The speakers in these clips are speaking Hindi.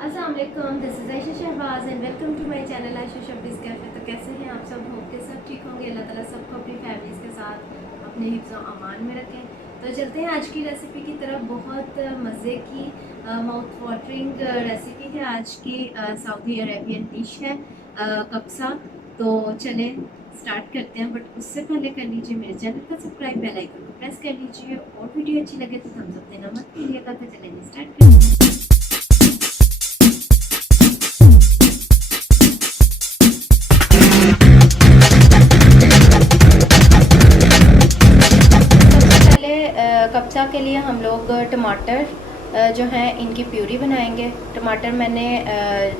अस्सलाम वालेकुम, this is Ayesha Shahbaz and welcome to my channel Ayesha Shabbiz cafe. तो कैसे हैं आप सब? होप के सब ठीक होंगे। अल्लाह ताला सबको अपनी फैमिलीज़ के साथ अपने हिफ्ज़ व अमान में रखें। तो चलते हैं आज की रेसिपी की तरफ। बहुत मज़े की माउथ वाटरिंग रेसिपी है आज की। सऊदी अरेबियन डिश है कब्सा। तो चलें स्टार्ट करते हैं, बट उससे पहले कर लीजिए मेरे चैनल का सब्सक्राइब, बेल आइकन को प्रेस कर लीजिए और वीडियो अच्छी लगे तो थम्स अप देना मत भूलिएगा। तो चलें स्टार्ट करते हैं। कब्सा के लिए हम लोग टमाटर जो हैं इनकी प्यूरी बनाएंगे। टमाटर मैंने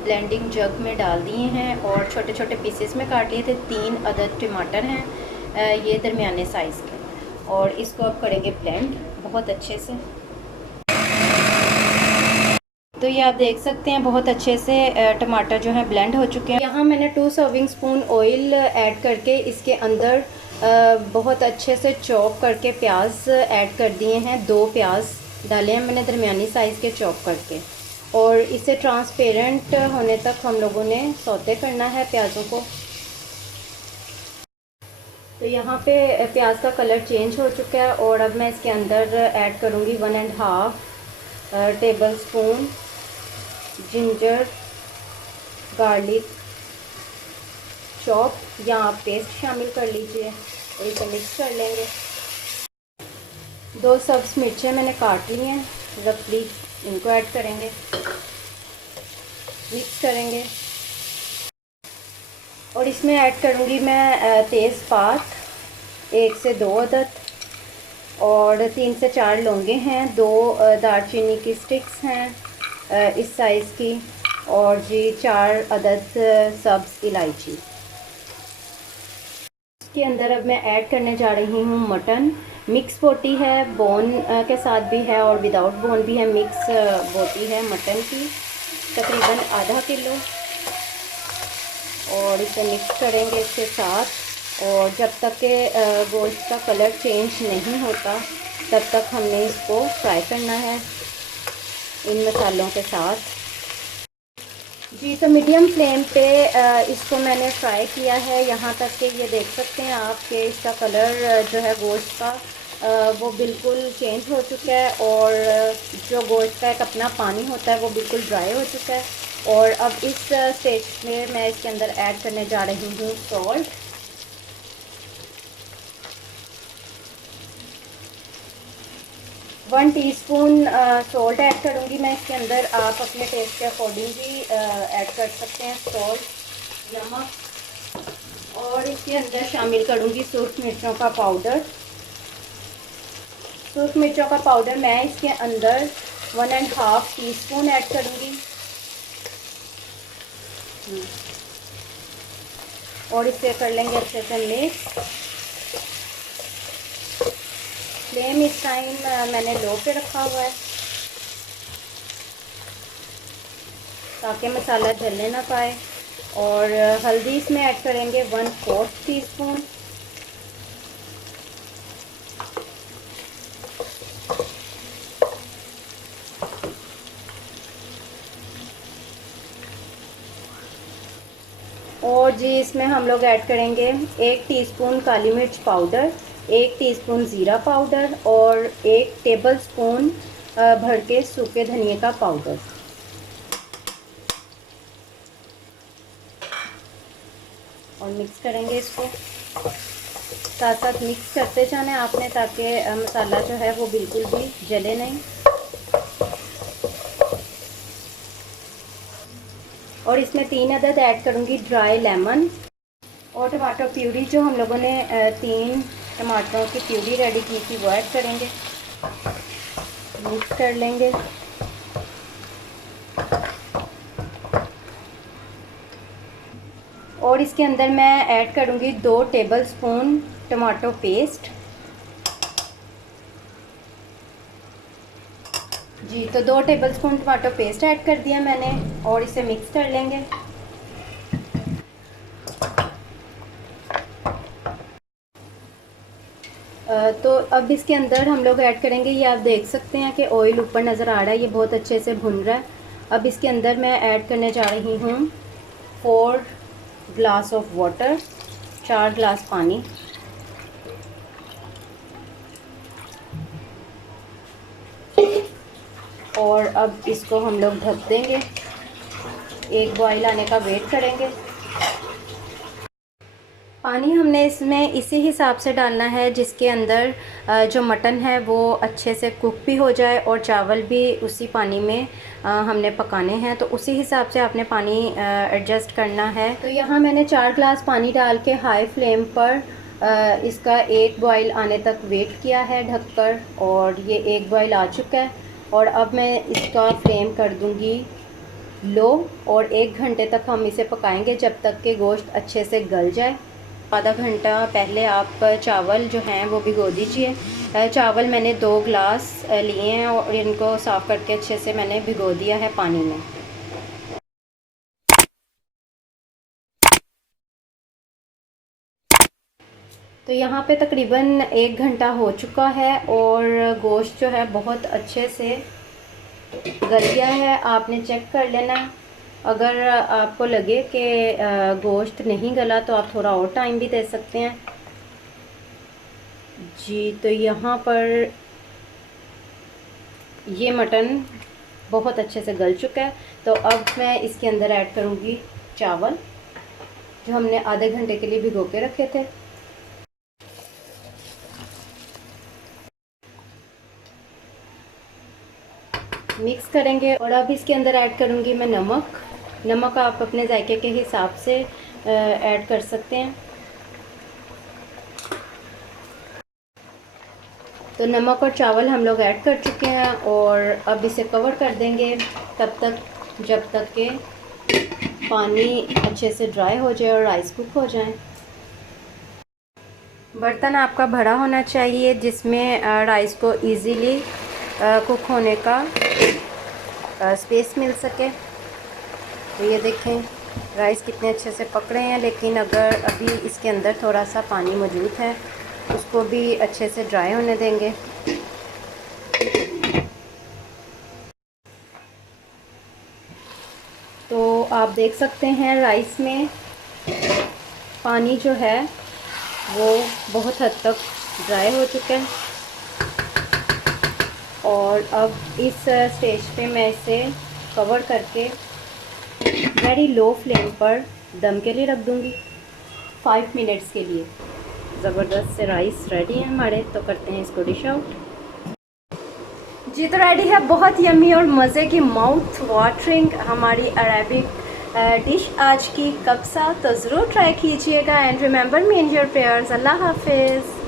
ब्लेंडिंग जग में डाल दिए हैं और छोटे छोटे पीसेस में काट लिए थे। 3 अदद टमाटर हैं ये दरमियाने साइज़ के, और इसको अब करेंगे ब्लेंड बहुत अच्छे से। तो ये आप देख सकते हैं बहुत अच्छे से टमाटर जो है ब्लेंड हो चुके हैं। यहाँ मैंने 2 सर्विंग स्पून ऑयल ऐड करके इसके अंदर बहुत अच्छे से चॉप करके प्याज ऐड कर दिए हैं। 2 प्याज डाले हैं मैंने दरमियानी साइज़ के चॉप करके, और इसे ट्रांसपेरेंट होने तक हम लोगों ने सौते करना है प्याज़ों को। तो यहाँ पे प्याज का कलर चेंज हो चुका है, और अब मैं इसके अंदर ऐड करूँगी 1.5 table spoon ginger garlic chop या आप पेस्ट शामिल कर लीजिए और इसे मिक्स कर लेंगे। 2 सब्ज़ मिर्चें मैंने काट ली हैं रफली, इनको ऐड करेंगे, मिक्स करेंगे। और इसमें ऐड करूँगी मैं तेज़पात 1 से 2 अदद, और 3 से 4 लौंगे हैं, 2 दालचीनी की स्टिक्स हैं इस साइज़ की, और जी 4 अदद सब्ज़ इलायची। इसके अंदर अब मैं ऐड करने जा रही हूँ मटन। मिक्स बोटी है, बोन के साथ भी है और विदाउट बोन भी है। मिक्स बोटी है मटन की, तकरीबन आधा किलो, और इसे मिक्स करेंगे इसके साथ। और जब तक के गोश्त का कलर चेंज नहीं होता तब तक हमने इसको फ्राई करना है इन मसालों के साथ। जी तो मीडियम फ्लेम पे इसको मैंने फ्राई किया है यहाँ तक कि ये देख सकते हैं आप कि इसका कलर जो है गोश्त का वो बिल्कुल चेंज हो चुका है, और जो गोश्त का एक अपना पानी होता है वो बिल्कुल ड्राई हो चुका है। और अब इस स्टेज में मैं इसके अंदर ऐड करने जा रही हूँ सॉल्ट। 1 टीस्पून सॉल्ट ऐड करूँगी मैं इसके अंदर। आप अपने टेस्ट के अकॉर्डिंग भी ऐड कर सकते हैं सॉल्ट, नमक। और इसके अंदर शामिल करूँगी सूख मिर्चों का पाउडर। सूख मिर्चों का पाउडर मैं इसके अंदर 1.5 टीस्पून ऐड करूँगी, और इसे कर लेंगे अच्छे से मिक्स। फ्लेम इस टाइम मैंने लो पे रखा हुआ है ताकि मसाला जलने ना पाए। और हल्दी इसमें ऐड करेंगे 1/4 टीस्पून, और जी इसमें हम लोग ऐड करेंगे 1 टीस्पून काली मिर्च पाउडर, 1 टीस्पून ज़ीरा पाउडर, और 1 टेबल स्पून भर के सूखे धनिए का पाउडर। और मिक्स करेंगे इसको, साथ साथ मिक्स करते जाना है आपने ताकि मसाला जो है वो बिल्कुल भी जले नहीं। और इसमें 3 अदद ऐड करूँगी ड्राई लेमन, और टमाटर प्यूरी जो हम लोगों ने 3 टमाटरों की प्यूरी रेडी की थी वो ऐड करेंगे, मिक्स कर लेंगे। और इसके अंदर मैं ऐड करूँगी 2 टेबल स्पून टमाटो पेस्ट। जी तो 2 table spoon tomato paste add कर दिया मैंने, और इसे मिक्स कर लेंगे। तो अब इसके अंदर हम लोग ऐड करेंगे, ये आप देख सकते हैं कि ऑयल ऊपर नज़र आ रहा है, ये बहुत अच्छे से भुन रहा है। अब इसके अंदर मैं ऐड करने जा रही हूँ 4 ग्लास ऑफ वाटर, 4 ग्लास पानी। और अब इसको हम लोग ढक देंगे, एक बॉईल आने का वेट करेंगे। पानी हमने इसमें इसी हिसाब से डालना है जिसके अंदर जो मटन है वो अच्छे से कुक भी हो जाए और चावल भी उसी पानी में हमने पकाने हैं, तो उसी हिसाब से आपने पानी एडजस्ट करना है। तो यहाँ मैंने 4 ग्लास पानी डाल के हाई फ्लेम पर इसका एक बॉईल आने तक वेट किया है ढककर, और ये एक बॉईल आ चुका है। और अब मैं इसका फ्लेम कर दूँगी लो, और 1 घंटे तक हम इसे पकाएंगे जब तक कि गोश्त अच्छे से गल जाए। आधा घंटा पहले आप चावल जो हैं वो भिगो दीजिए। चावल मैंने 2 ग्लास लिए हैं और इनको साफ़ करके अच्छे से मैंने भिगो दिया है पानी में। तो यहाँ पे तकरीबन 1 घंटा हो चुका है और गोश्त जो है बहुत अच्छे से गल गया है। आपने चेक कर लेना, अगर आपको लगे कि गोश्त नहीं गला तो आप थोड़ा और टाइम भी दे सकते हैं जी। तो यहाँ पर ये मटन बहुत अच्छे से गल चुका है। तो अब मैं इसके अंदर ऐड करूँगी चावल जो हमने आधे घंटे के लिए भिगो के रखे थे। मिक्स करेंगे और अब इसके अंदर ऐड करूँगी मैं नमक आप अपने जायके के हिसाब से ऐड कर सकते हैं। तो नमक और चावल हम लोग ऐड कर चुके हैं और अब इसे कवर कर देंगे तब तक जब तक के पानी अच्छे से ड्राई हो जाए और राइस कुक हो जाए। बर्तन आपका बड़ा होना चाहिए जिसमें राइस को इजीली कुक होने का स्पेस मिल सके। तो ये देखें राइस कितने अच्छे से पक रहे हैं, लेकिन अगर अभी इसके अंदर थोड़ा सा पानी मौजूद है उसको भी अच्छे से ड्राई होने देंगे। तो आप देख सकते हैं राइस में पानी जो है वो बहुत हद तक ड्राई हो चुका है और अब इस स्टेज पे मैं इसे कवर करके वेरी लो फ्लेम पर दम के लिए रख दूँगी 5 मिनट्स के लिए। ज़बरदस्त से राइस रेडी है हमारे, तो करते हैं इसको डिश आउट जी। तो रेडी है बहुत यम्मी और मज़े की माउथ वाटरिंग हमारी अरेबिक डिश आज की कब्सा। तो ज़रूर ट्राई कीजिएगा and remember me in your prayers. अल्लाह हाफिज़।